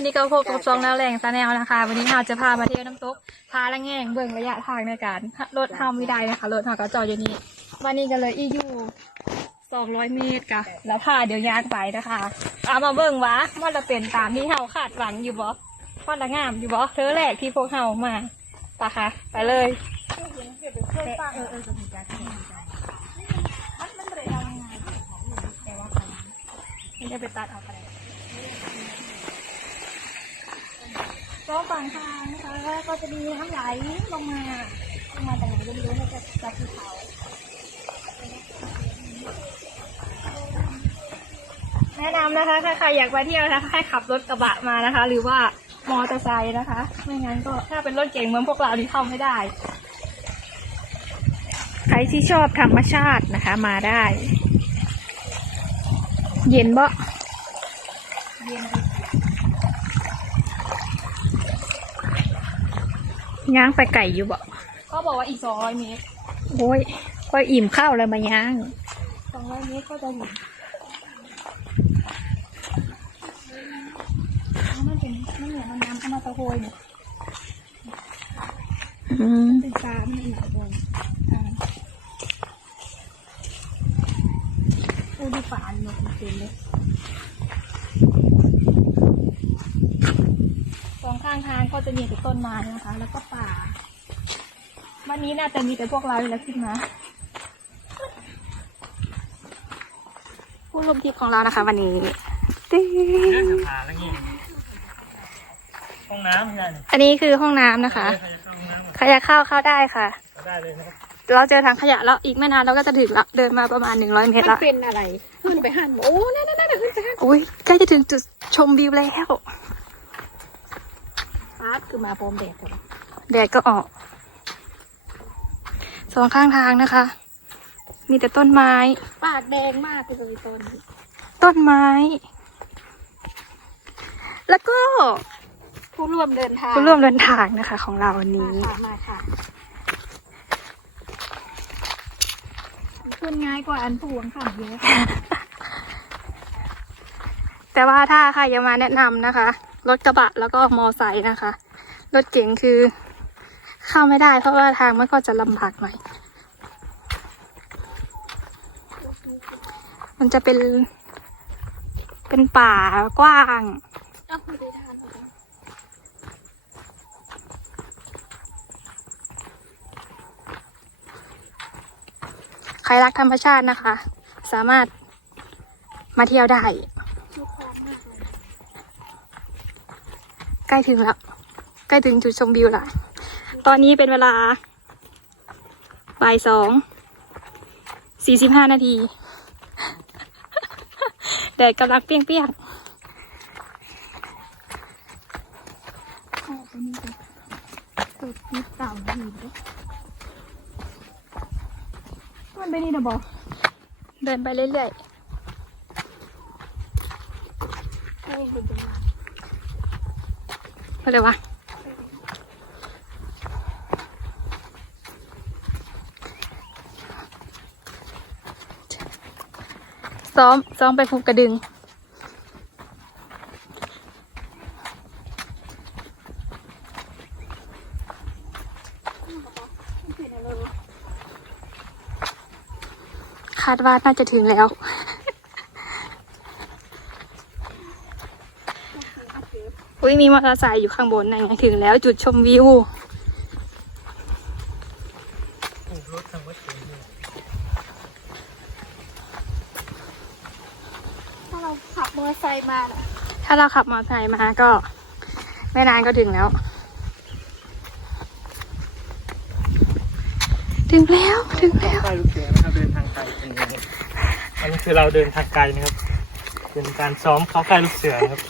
วันนี้ก็พบกับช่องแล้วแรงซาแนลนะคะ วันนี้เราจะพามาเที่ยวน้ำตกพาละแง่งเบิ่งระยะทางในการรถทำวิได้นะคะรถเราก็จอดอยู่นี่วันนี้กันเลยอีอยู่สองร้อยเมตรกะแล้วพาเดี๋ยวยางไปนะคะเอามาเบิ่งวะว่าจะเป็นตามที่เราคาดหวังอยู่บ่ว่าละงามอยู่บ่เธอแรกที่พวกเรามาปะคะไปเลยนี่จะไปตัดเอาไปเลย ก็ฝั่งทางนะคะแล้วก็จะมีน้ำไหลลงมาลงมาจากไหนก็ไม่รู้นะจากจากภูเขาแนะนำนะคะถ้าใครอยากไปเที่ยวนะคะให้ขับรถกระบะมานะคะ หรือว่ามอเตอร์ไซค์นะคะ ไม่งั้นก็ถ้าเป็นรถเก๋งเหมือนพวกเราที่เข้าไม่ได้ ใครที่ชอบธรรมชาตินะคะ มาได้ เย็นบ่เย็น ย่างไปไก่อยู่บ่เขาบอกว่าอีกสองร้อยเมตรโอ้ยก็อิ่มข้าวเลยมาย่างสองร้อยเมตรก็จะถึงมันเป็นมันเหมือนมันน้ำเข้ามาตะโกยเนี่ยอืมเป็นตาไม่หนาเลยอ่าอูดูป่านหมดเต็มเลยสองข้างทางก็ จะมีแต่ต้นไม้นะคะ แล้วก็ป่าวันนี้น่าจะมีแต่พวกเราแล้วขึ้นมาผู้ร่วมทริปของเรานะคะ วันนี้ติ๊น่าจะผ่านแล้วงี้ห้องน้ำใช่ไหมอันนี้คือห้องน้ำนะคะใครจะเข้าห้องน้ำใครจะเข้าเข้าได้ค่ะก็ได้เลยนะครับเราเจอทางขยะแล้วอีกไม่นานเราก็จะถึงละเดินมาประมาณหนึ่งร้อยเมตรมันละเป็นอะไรขึ้นไปหันบ่โอ้นั่นนั่นนั่นขึ้นไปหันอุ้ยใกล้จะถึงจุดชมวิวแล้วฟา ดคือมาพร้อมแดดเลยแดดก็ออก สองข้างทางนะคะ มีแต่ต้นไม้ ปากแดงมากเลยตอนนี้ต้นไม้ แล้วก็ผู้ร่วมเดินทางผู้ร่วมเดินทางนะคะ ของเราวันนี้ มาค่ะมาค่ะขึ้นง่ายกว่าอันผู้หวงขับเยอะ แต่ว่าถ้าใครจะมาแนะนำนะคะ รถกระบะแล้วก็มอไซค์นะคะ รถเก๋งคือเข้าไม่ได้ เพราะว่าทางมันก็จะลำบากหน่อย มันจะเป็น เป็นป่ากว้างใครรักธรรมชาตินะคะ สามารถมาเที่ยวได้ ใกล้ถึงแล้ว ใกล้ถึงจุดชมวิวและตอนนี้เป็นเวลาบ่ายสองสี่สิบห้านาทีแดดกำลังเปรี้ยงจุดที่ต่ำดีด้วยๆมันเป็นนี่นะบอเดินไปเรื่อยโอ้ยเป็นจังหวะ ๆอะไรวะ ซ้อม ซ้อมไปภูกระดึง คาดว่าน่าจะถึงแล้วอุ้ยมีมอเตอร์ไซค์อยู่ข้างบนนั่นไงถึงแล้วจุดชมวิว ปลูกรถทางวัดเก๋งอยู่ ถ้า เราขับมอเตอร์ไซค์มาน่ะถ้าเราขับมอเตอร์ไซค์มาก็ ไม่นานก็ถึงแล้ว ถึงแล้วถึงแล้วใกล้ลูกเสือนะครับเดินทางไกลเป็นยังไงอันนี้คือเราเดินทางไกลนะครับ เป็นการซ้อมเข้าใกล้ลูกเสือนะครับ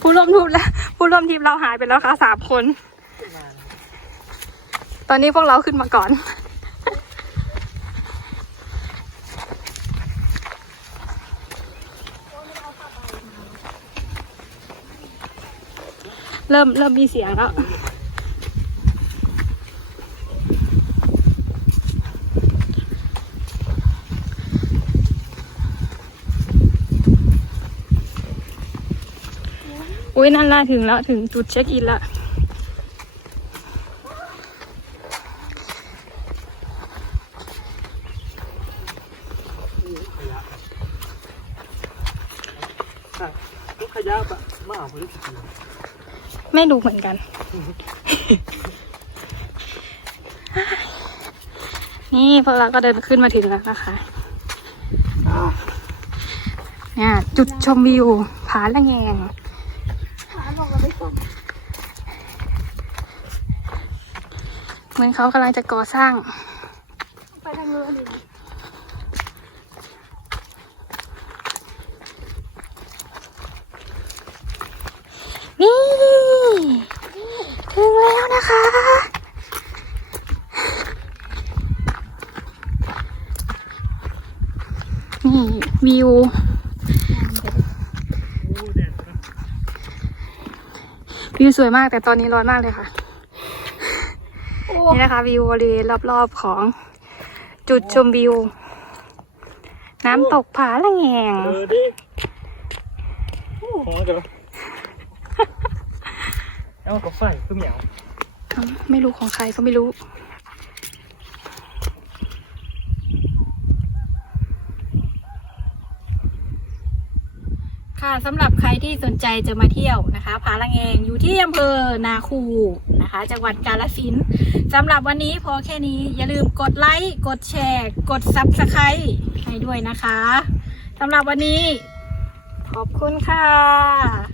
ผู้ร่วมทุนแล้วผู้ร่วมทีมเราหายไปแล้วค่ะสามคน ตอนนี้พวกเราขึ้นมาก่อน เริ่มเริ่มมีเสียงแล้วอุ้ยนั่นล่ะถึงแล้วถึงจุดเช็คอินล้วใช่ลูกขยะปะมาเอาไปลูกขย ไม่รู้เหมือนกัน นี่พวกเราก็เดินขึ้นมาถึงแล้วนะคะเนี่ยจุดชมวิวผาละแงงหาบอกเราไม่ส่งเหมือนเขากำลังจะก่อสร้าง ไปทางนู้นดิ นี่ ถึงแล้ว นะคะ นี่ วิวโอ้แดดนะวิวสวยมากแต่ตอนนี้ร้อนมากเลยค่ะโอ้นี่นะคะ วิวบริเวณรอบๆของจุดชมวิว น้ำตกผาละแงงเออดิหอ ไม่รู้ของใครก็ไม่รู้ ค่ะสำหรับใครที่สนใจจะมาเที่ยวนะคะผาละแงงอยู่ที่อำเภอนาคูนะคะ จังหวัดกาฬสินธุ์สำหรับวันนี้พอแค่นี้อย่าลืมกดไลค์กดแชร์ กดซับสไครต์ให้ด้วยนะคะสำหรับวันนี้ ขอบคุณค่ะ